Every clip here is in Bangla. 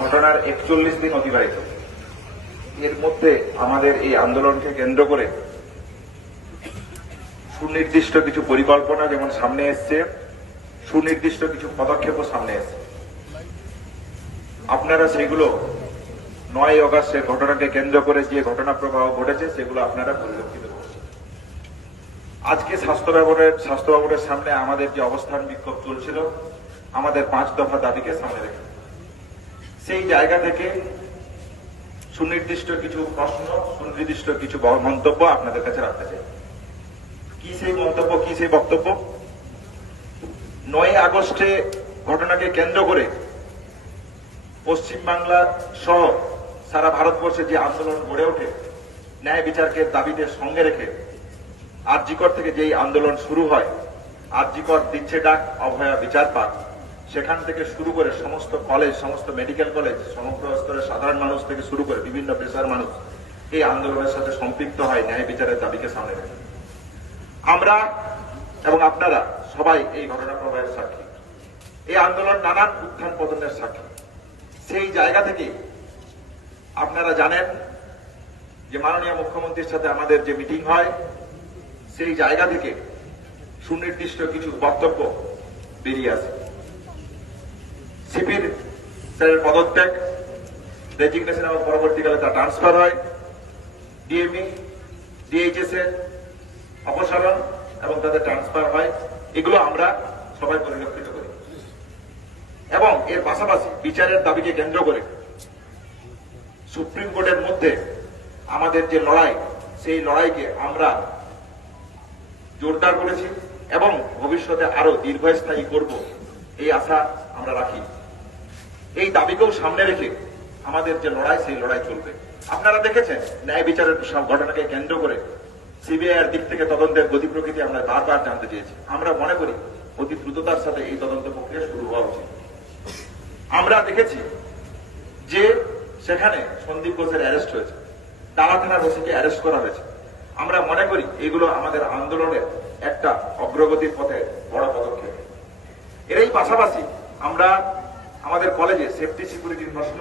ঘটনার ৪১ দিন অতিবাহিত। এর মধ্যে আমাদের এই আন্দোলনকে কেন্দ্র করে সুনির্দিষ্ট কিছু পরিকল্পনা যেমন সামনে এসছে, সুনির্দিষ্ট কিছু পদক্ষেপও সামনে এসছে। আপনারা সেগুলো ৯ অগাস্টের ঘটনাকে কেন্দ্র করে যে ঘটনা প্রবাহ ঘটেছে সেগুলো আপনারা পরিলক্ষিত করছেন। আজকে স্বাস্থ্য ভবনের সামনে আমাদের যে অবস্থান বিক্ষোভ চলছিল, আমাদের ৫ দফা দাবিকে সামনে রেখে সেই জায়গা থেকে সুনির্দিষ্ট কিছু প্রশ্ন, সুনির্দিষ্ট কিছু মন্তব্য আপনাদের কাছে রাখতে চাই। কি সেই মন্তব্য, কি সেই বক্তব্য? ৯ আগস্টে ঘটনাকে কেন্দ্র করে পশ্চিমবাংলা সহ সারা ভারতবর্ষে যে আন্দোলন গড়ে ওঠে, ন্যায় বিচারকে দাবিতে সঙ্গে রেখে আরজি কর থেকে যেই আন্দোলন শুরু হয়, আরজি কর দিচ্ছে ডাক, অভয়া বিচার পাক, সেখান থেকে শুরু করে সমস্ত কলেজ, সমস্ত মেডিকেল কলেজ, সমগ্র স্তরের সাধারণ মানুষ থেকে শুরু করে বিভিন্ন পেশার মানুষ এই আন্দোলনের সাথে সম্পৃক্ত হয় ন্যায় বিচারের দাবিকে সামনে রেখে। আমরা এবং আপনারা সবাই এই ঘটনা প্রবাহের সাক্ষী, এই আন্দোলন নানান উত্থান পতনের সাক্ষী। সেই জায়গা থেকে আপনারা জানেন যে মাননীয় মুখ্যমন্ত্রীর সাথে আমাদের যে মিটিং হয়, সেই জায়গা থেকে সুনির্দিষ্ট কিছু বক্তব্য বেরিয়ে আসে। সিপির স্যারের পদত্যাগ, রেজিগনেশন এবং পরবর্তীকালে তা ট্রান্সফার হয়, ডিএমই ডিএইচএস এর অপসারণ এবং তাদের ট্রান্সফার হয়, এগুলো আমরা সবাই পরিলক্ষিত করি। এবং এর পাশাপাশি বিচারের দাবিকে কেন্দ্র করে সুপ্রিম কোর্টের মধ্যে আমাদের যে লড়াই, সেই লড়াইকে আমরা জোরদার করেছি এবং ভবিষ্যতে আরো দীর্ঘস্থায়ী করব এই আশা আমরা রাখি। এই দাবিকেও সামনে রেখে আমাদের যে লড়াই, সেই লড়াই চলবে। আপনারা দেখেছেন ন্যায় বিচারের ঘটনাকে কেন্দ্র করে সিবিআইয়ের দিক থেকে তদন্তের গতি প্রকৃতি আমরা বারবার জানতে চেয়েছি। আমরা মনে করি অতি দ্রুততার সাথে এই তদন্ত প্রক্রিয়া শুরু হওয়া উচিত। আমরা দেখেছি যে সেখানে সন্দীপ ঘোষের অ্যারেস্ট হয়েছে, টালা থানার ওসিকে অ্যারেস্ট করা হয়েছে। আমরা মনে করি এগুলো আমাদের আন্দোলনের একটা অগ্রগতির পথে বড় পদক্ষেপ। এরই পাশাপাশি আমরা আমাদের কলেজে সেফটি সিকিউরিটির প্রশ্ন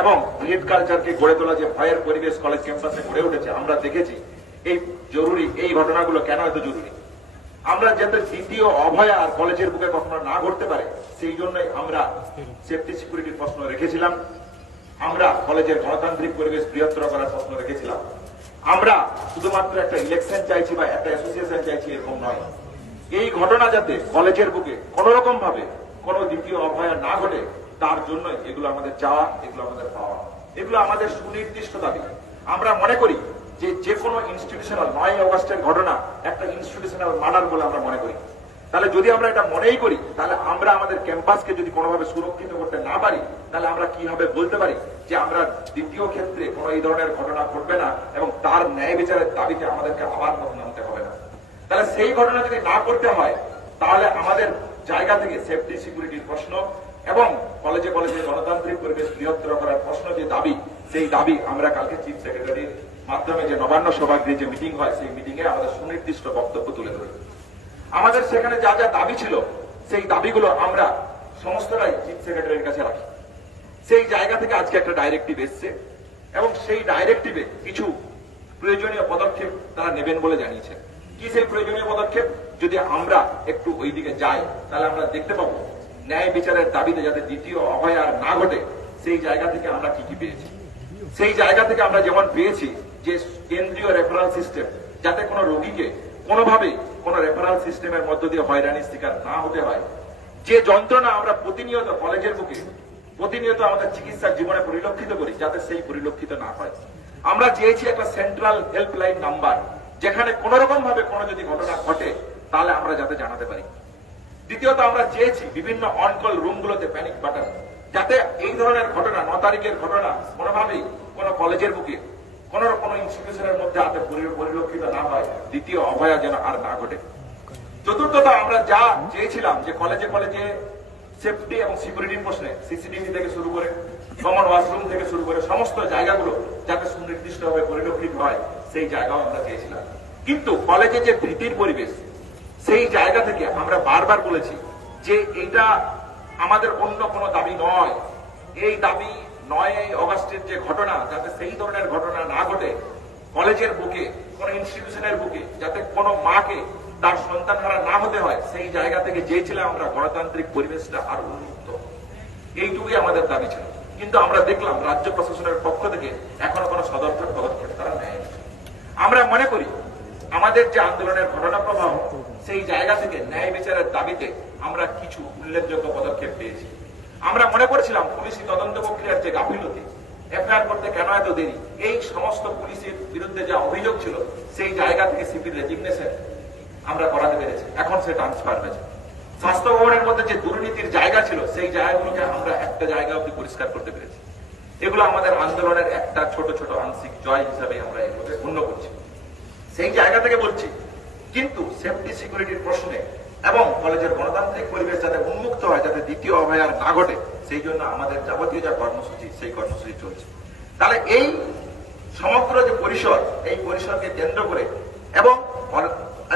এবং হেড কালচারকে গড়ে তোলা, যে ভয়ের পরিবেশ কলেজ ক্যাম্পাসে গড়ে উঠেছে, আমরা দেখেছি এই জরুরি, এই ঘটনাগুলো কেন এত জরুরি। আমরা যাতে দ্বিতীয় অভয়া আর কলেজের বুকে কখনো না ঘটতে পারে, সেই জন্যই আমরা সেফটি সিকিউরিটির প্রশ্ন রেখেছিলাম। আমরা কলেজের গণতান্ত্রিক পরিবেশ বৃহত্তর করার প্রশ্ন রেখেছিলাম। আমরা শুধুমাত্র একটা ইলেকশন চাইছি বা একটা অ্যাসোসিয়েশন চাইছি এরকম নয়। এই ঘটনা যাতে কলেজের বুকে কোন রকম ভাবে কোন দ্বিতীয় অভয়া না ঘটে, তার জন্য এগুলো আমাদের চাওয়া, এগুলো আমাদের পাওয়া, এগুলো আমাদের সুনির্দিষ্ট দাবি। আমরা মনে করি যে কোনো ইনস্টিটিউশনাল ৯ অগস্টের ঘটনা একটা ইনস্টিটিউশনাল মার্ডার বলে আমরা মনে করি। তাহলে যদি আমরা এটা মনেই করি, তাহলে আমরা আমাদের ক্যাম্পাসকে যদি কোনোভাবে সুরক্ষিত করতে না পারি, তাহলে আমরা কিভাবে বলতে পারি যে আমরা দ্বিতীয় ক্ষেত্রে কোনো এই ধরনের ঘটনা ঘটবে না এবং তার ন্যায় বিচারের দাবিতে আমাদেরকে আবার পথ নামতে হবে না। তাহলে সেই ঘটনা যদি না করতে হয়, তাহলে আমাদের জায়গা থেকে সেফটি সিকিউরিটির প্রশ্ন এবং কলেজে কলেজে গণতান্ত্রিক পরিবেশ বৃহত্তর করার প্রশ্ন যে দাবি, সেই দাবি আমরা কালকে চিফ সেক্রেটারির মাধ্যমে যে নবান্ন সভাগৃহে যে মিটিং হয়, সেই মিটিং এ আমাদের সুনির্দিষ্ট বক্তব্য তুলে ধরি। আমাদের সেখানে যা যা দাবি ছিল, সেই দাবিগুলো আমরা সমস্তটাই চিফ সেক্রেটারির কাছে রাখি। সেই জায়গা থেকে আজকে একটা ডাইরেক্টিভ এসছে এবং সেই ডাইরেক্টিভে কিছু প্রয়োজনীয় পদক্ষেপ তারা নেবেন বলে জানিয়েছেন। কি সেই প্রয়োজনীয় পদক্ষেপ? যদি আমরা একটু ওই দিকে যাই, তাহলে আমরা দেখতে পাবো ন্যায় বিচারের দাবিতে যাতে দ্বিতীয় অভয় আর না ঘটে, সেই জায়গা থেকে আমরা কি কি পেয়েছি। সেই জায়গা থেকে আমরা যেমন পেয়েছি যে কেন্দ্রীয় রেফারেল সিস্টেম, যাতে কোনো রোগীকে কোনোভাবে কোন রেফারেল সিস্টেমের মধ্য দিয়ে হয়রানির শিকার না হতে হয়। যে যন্ত্রণা আমরা প্রতিনিয়ত কলেজের বুকে প্রতিনিয়ত আমাদের চিকিৎসার জীবনে পরিলক্ষিত করি, যাতে সেই পরিলক্ষিত না হয়। আমরা চেয়েছি একটা সেন্ট্রাল হেল্পলাইন নাম্বার, যেখানে কোন রকম ভাবে কোনো যদি ঘটনা ঘটে, তাহলে আমরা যাতে জানাতে পারি। দ্বিতীয়ত আমরা চেয়েছি বিভিন্ন অনকল রুমগুলোতে প্যানিক বাটন, যাতে এই ধরনের ঘটনা, ৯ তারিখের ঘটনা কোনোভাবেই কোনো কলেজের বুকে কোনো ইনস্টিটিউশনের মধ্যে হাতে পরিলক্ষিত না হয়, দ্বিতীয় অভয়া যেন আর না ঘটে। চতুর্থত আমরা যা চেয়েছিলাম যে কলেজে কলেজে সেফটি এবং সিকিউরিটির প্রশ্নে সিসিটিভি থেকে শুরু করে কমন ওয়াশরুম থেকে শুরু করে সমস্ত জায়গাগুলো যাতে সুনির্দিষ্টভাবে পরিলক্ষিত হয়, সেই জায়গাও আমরা চেয়েছিলাম। কিন্তু কলেজে যে ভীতির পরিবেশ, সেই জায়গা থেকে আমরা বারবার বলেছি যে এটা আমাদের অন্য কোনো দাবি নয়, এই দাবি 9ই অগাস্টের যে ঘটনা, যাতে সেই ধরনের ঘটনা না ঘটে কলেজের বুকে, কোন ইনস্টিটিউশনের বুকে, যাতে কোনো মাকে তার সন্তান হারা না হতে হয়, সেই জায়গা থেকে চেয়েছিলাম আমরা গণতান্ত্রিক পরিবেশটা আর উন্মুক্ত। এইটুকুই আমাদের দাবি ছিল। কিন্তু আমরা দেখলাম রাজ্য প্রশাসনের পক্ষ থেকে এখনো কোনো সদর্থক পদক্ষেপ তারা নেয়নি। আমরা মনে করি আমাদের যে আন্দোলনের ঘটনা প্রবাহ, সেই জায়গা থেকে ন্যায় বিচারের দাবিতে আমরা কিছু উল্লেখযোগ্য পদক্ষেপ পেয়েছি। আমরা মনে করেছিলাম পুলিশি তদন্ত প্রক্রিয়ার যে গাফিলতি, এফআইআর করতে কেন এত দেরি, এই সমস্ত পুলিশের বিরুদ্ধে যা অভিযোগ ছিল, সেই জায়গা থেকে সিপির রেজিগনেশন আমরা করাতে পেরেছি। এখন সে ট্রান্সফার হয়েছে। স্বাস্থ্য ভবনের মধ্যে যে দুর্নীতির জায়গা ছিল, সেই জায়গাগুলোকে আমরা একটা জায়গা অব্দি পরিষ্কার করতে পেরেছি। এগুলো আমাদের আন্দোলনের একটা ছোট ছোট আংশিক জয় হিসাবে আমরা এগুলোকে গণ্য করছি। সেই জায়গা থেকে বলছি, কিন্তু সেফটি সিকিউরিটির প্রশ্নে এবং কলেজের গণতান্ত্রিক পরিবেশ যাতে উন্মুক্ত হয়, যাতে দ্বিতীয় অভয়ার না ঘটে, সেই জন্য আমাদের যাবতীয় যা কর্মসূচি, সেই কর্মসূচি চলছে। তাহলে এই সমগ্র যে পরিসর, এই পরিসরকে কেন্দ্র করে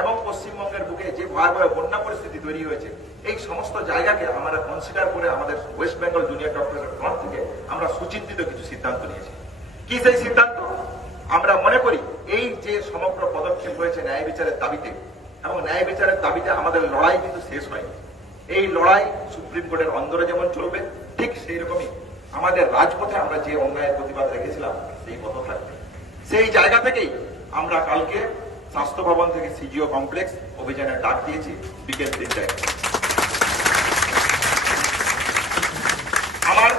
এবং পশ্চিমবঙ্গের বুকে যে ভয়াবহ বন্যা পরিস্থিতি তৈরি হয়েছে, এই সমস্ত জায়গাকে আমরা কনসিডার করে আমাদের ওয়েস্ট বেঙ্গল জুনিয়র ডক্টরের ফ্রন্ট থেকে আমরা সুচিন্তিত কিছু সিদ্ধান্ত নিয়েছি। কি সেই সিদ্ধান্ত? আমরা মনে করি এই যে সমগ্র পদক্ষেপ হয়েছে ন্যায় বিচারের দাবিতে, এবং ন্যায় বিচারের দাবিতে আমাদের লড়াই কিন্তু শেষ হয়নি। এই লড়াই সুপ্রিম কোর্টের অন্দরে যেমন চলবে, ঠিক সেই রকমই আমাদের রাজপথে আমরা যে অন্যায়ের প্রতিবাদ রেখেছিলাম, সেই পথ থাকবে। সেই জায়গা থেকেই আমরা কালকে স্বাস্থ্য ভবন থেকে সিজিও কমপ্লেক্স অভিযানের ডাক দিয়েছি বিকেল 3টায়। আমার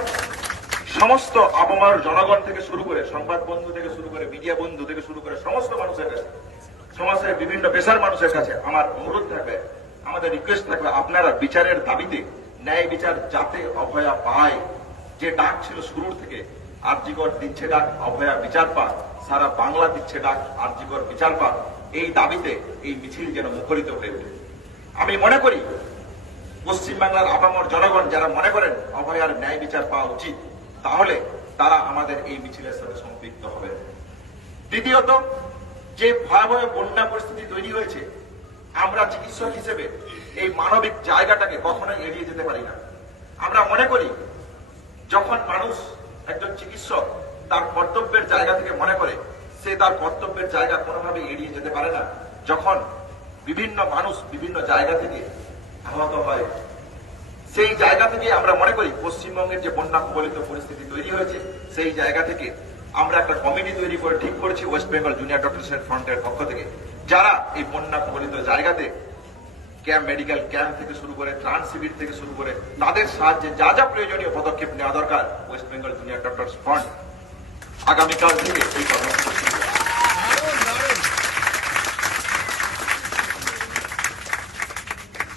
সমস্ত আবহাওয়ার জনগণ থেকে শুরু করে, সংবাদ বন্ধু থেকে শুরু করে, মিডিয়া বন্ধু থেকে শুরু করে সমস্ত মানুষের কাছে, সমাজের বিভিন্ন পেশার মানুষের কাছে আমার অনুরোধ থাকবে, আমাদের রিকোয়েস্ট থাকবে, আপনারা বিচারের দাবিতে ন্যায় বিচার যাতে অভয়া পায়, যে ডাক ছিল শুরুর থেকে, আরজিকর দিচ্ছে ডাক অভয়া বিচার পাক, সারা বাংলা দিচ্ছে ডাক আরজিকর বিচার পাক, এই দাবিতে এই মিছিল যেন মুখরিত হয়ে ওঠে। আমি মনে করি পশ্চিমবাংলার আপামর জনগণ যারা মনে করেন অভয়ার ন্যায় বিচার পাওয়া উচিত, তাহলে তারা আমাদের এই মিছিলের সাথে সম্পৃক্ত হবে। দ্বিতীয়ত, যে ভয়াবহ বন্যা পরিস্থিতি তৈরি হয়েছে, আমরা চিকিৎসক হিসেবে এই মানবিক জায়গাটাকে কখনোই এড়িয়ে যেতে পারি না। আমরা মনে করি যখন মানুষ, একজন চিকিৎসক তার কর্তব্যের জায়গা থেকে মনে করে, সে তার কর্তব্যের জায়গা কোনোভাবে এড়িয়ে যেতে পারে না। যখন বিভিন্ন মানুষ বিভিন্ন জায়গা থেকে আহত হয়, সেই জায়গা থেকে আমরা মনে করি পশ্চিমবঙ্গের যে বন্যা কবলিত পরিস্থিতি তৈরি হয়েছে, সেই জায়গা থেকে আমরা একটা কমিটি তৈরি করে ঠিক করেছি ওয়েস্ট বেঙ্গল জুনিয়র ডক্টরস ফ্রন্টের পক্ষ থেকে, যারা এই বন্যা কবলিত জায়গাতে ক্যাম্প, মেডিকেল ক্যাম্প থেকে শুরু করে, ত্রাণ শিবির থেকে শুরু করে, তাদের সাহায্যে যা যা প্রয়োজনীয় পদক্ষেপ নেওয়া দরকার, West Bengal junior doctors front আগামীকাল থেকে এই কর্মসূচি শুরু হবে।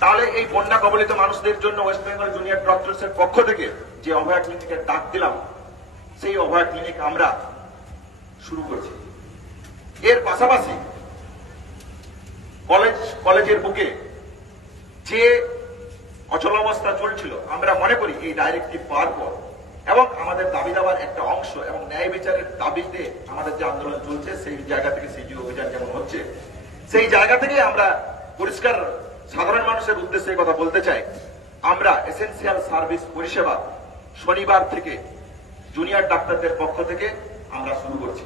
তাহলে এই বন্যা কবলিত মানুষদের জন্য ওয়েস্ট বেঙ্গল জুনিয়র ডক্টরস এর পক্ষ থেকে যে অভয়া ক্লিনিকের ডাক দিলাম, সেই অভয়া ক্লিনিক আমরা শুরু করছি। এর পাশাপাশি কলেজের বুকে যে অচলাবস্থা চলছিল, আমরা মনে করি এই ডাইরেক্টিভ পাওয়ার পর এবং আমাদের দাবি দাবার একটা অংশ এবং ন্যায় বিচারের দাবিতে আমাদের যে আন্দোলন চলছে, সেই জায়গা থেকে সিজিও অভিযান যেমন হচ্ছে, সেই জায়গা থেকে আমরা পরিষ্কার সাধারণ মানুষের উদ্দেশ্যে কথা বলতে চাই, আমরা এসেনশিয়াল সার্ভিস পরিষেবা শনিবার থেকে জুনিয়র ডাক্তারদের পক্ষ থেকে আমরা শুরু করছি।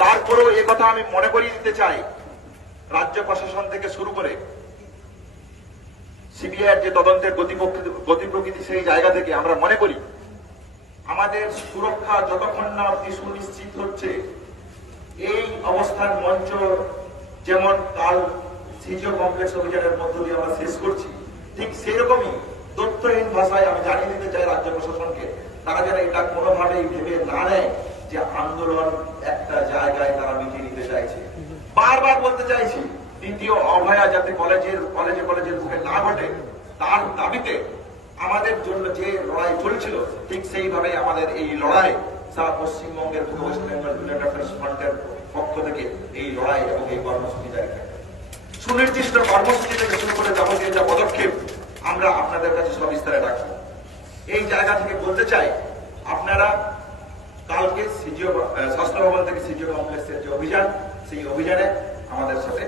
তারপরেও এ কথা আমি মনে করিয়ে দিতে চাই, রাজ্য প্রশাসন থেকে শুরু করে সিবিআইয়ের যে তদন্তের গতি প্রকৃতি, সেই জায়গা থেকে আমরা মনে করি আমাদের সুরক্ষা যতক্ষণ না সুনিশ্চিত হচ্ছে, এই অবস্থান মঞ্চ যেমন কাল সিজিও কমপ্লেক্স অভিযানের মধ্য দিয়ে আমরা শেষ করছি, ঠিক সেরকমই তথ্যহীন ভাষায় আমি জানিয়ে দিতে চাই রাজ্য প্রশাসনকে, তারা যেন এটা কোনোভাবেই ভেবে না নেয় যে আন্দোলন একটা জায়গায় তারা মিটিয়ে নিতে চাইছে। বারবার বলতে চাইছি, দ্বিতীয় অভয়া যাতে কলেজের বুকে না ঘটে, তার দাবিতে আমাদের জন্য যে লড়াই চলছিল, ঠিক সেইভাবে আমাদের এই লড়াই সারা পশ্চিমবঙ্গের ওয়েস্ট বেঙ্গল জুনিয়র ডক্টরস ফ্রন্টের পক্ষ থেকে এই লড়াই এবং এই কর্মসূচি জারি থাকবে। সুনির্দিষ্ট কর্মসূচি থেকে শুরু করে যাবতীয় যা পদক্ষেপ আমরা আপনাদের কাছে সবিস্তারে রাখবো। এই জায়গা থেকে বলতে চাই, আপনারা কালকে স্বাস্থ্য ভবন থেকে সিজিও কমপ্লেক্সের যে অভিযান, সেই অভিযানে আমাদের সাথে